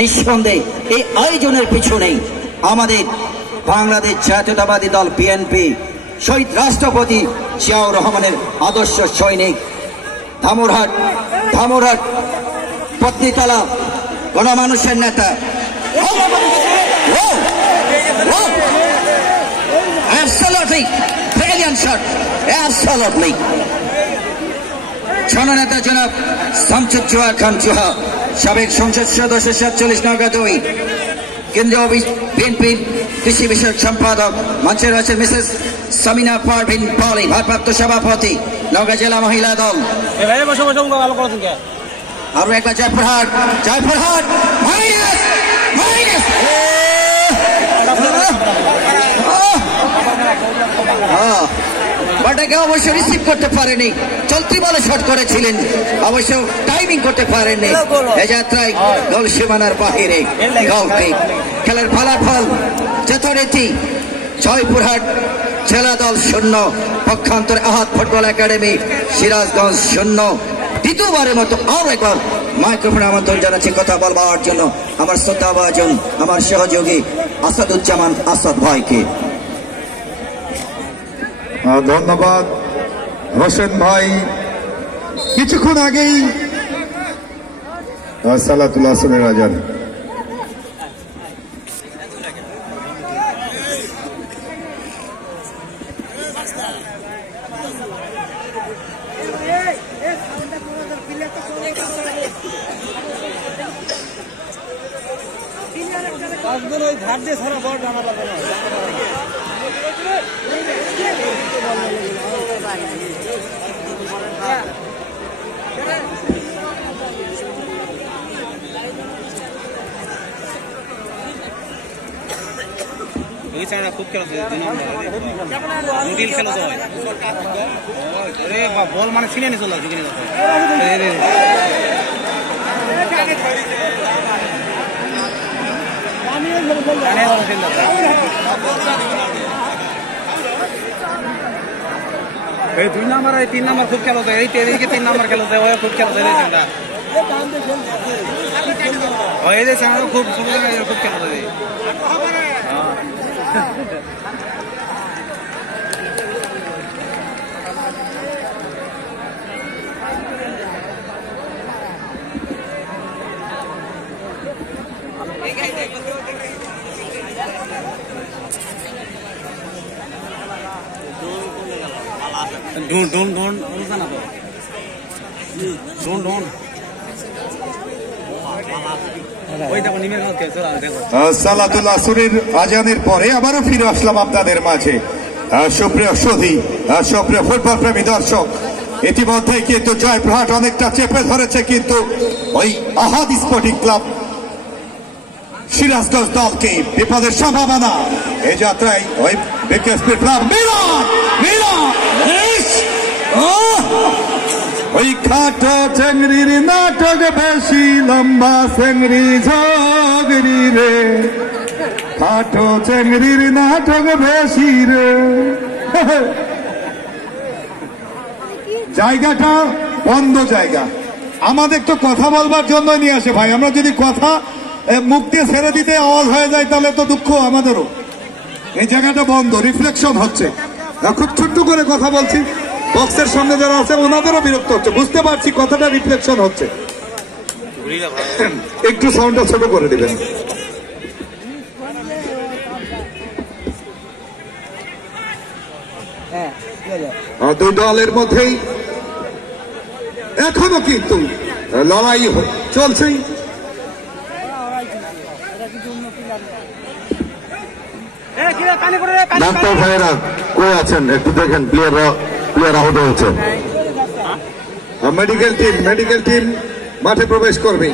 নিঃসন্দেহে এই আয়োজনের পিছনেই আমাদের বাংলাদেশ জাতীয়তাবাদী দল বিএনপি শহীদ রাষ্ট্রপতি জিয়াউর রহমানের আদর্শ সৈনিক ধামরহাট পত্নীতলা গণমানুষের নেতা Absolutely brilliant shot. Absolutely. জননেতা জনাব শামসুজ্জোহা খান জোহা, সাবেক সংসদ সদস্য 47 নওগাঁ 2, কেন্দ্রীয় বিএনপির কৃষি বিষয়ক সম্পাদক। মঞ্চে রয়েছেন মিসেস সামিনা পারভিন পলি, ভারপ্রাপ্ত সভাপতি নওগাঁ জেলা মহিলা দল। আরো একবার জয়পুরহাট বাটাকে অবশ্য রিসিভ করতে পারেনি, চলতি বলে শট করেছিলেন, অবশ্য টাইমিং করতে পারেননি। এ যাত্রায় গোল সীমানার বাহিরে খেলার ফলাফল যথারীতি জয়পুরহাট জেলা দল 0, পক্ষান্তর আহাদ ফুটবল একাডেমি সিরাজগঞ্জ 0। দ্বিতীয়বারের মতো আরো একবার মাইক্রোফোনে আমন্ত্রণ জানাচ্ছি কথা বলবার জন্য আমার শ্রদ্ধাভাজন আমার সহযোগী আসাদুজ্জামান আসাদ ভাইকে। ধন্যবাদ হোসেন ভাই। কিছুক্ষণ আগেই সালাতুল আসরের আজান। খুব খেলা বল মানে ছিনে নি চলে এই 2 নাম্বার আর 3 নাম্বার খুব খেলা এই 3 নাম্বার খেলা খুব খেলা খুব খুব খেলা সালাতুল আসরের আজানের পরে আবারও ফিরে আসলাম আপনাদের মাঝে। সুপ্রিয় সুধী, সুপ্রিয় ফুটবল প্রেমী দর্শক, ইতিমধ্যে কিন্তু জয়পুরহাট অনেকটা চেপে ধরেছে, কিন্তু ওই আহাদ স্পোর্টিং ক্লাব সিরাজগঞ্জ দলকে বিপদের সম্ভাবনা। এই যাত্রায় ওই বিকেএসপি ক্লাব ওই খাটো চেংড়ির নাটক বেশি লম্বা চেংড়ি ঝগড়ি রে, খাটো চেংড়ির নাটক বেশি রে। জায়গাটা বন্ধ জায়গা, আমাদের তো কথা বলবার জন্য নিয়ে আসে ভাই। আমরা যদি কথা মুখ দিয়ে ছেড়ে দিতে আওয়াজ হয়ে যায় তাহলে তো দুঃখ আমাদেরও। এই জায়গাটা বন্ধ, রিফ্লেকশন হচ্ছে। খুব ছোট্ট করে কথা বলছি, বক্সের সামনে যারা আছে ওনাদেরও বিরক্ত হচ্ছে, বুঝতে পারছি কথাটা রিফ্লেকশন হচ্ছে। একটু সাউন্ডটা ছোট করে দিবেন। দুই দলের মধ্যেই এখনো কিন্তু লড়াই চলছেই। ডাক্তার ভাইয়েরা কই আছেন একটু দেখেন, প্লেয়ার আহত হয়েছে। মেডিকেল টিম মাঠে প্রবেশ করবে।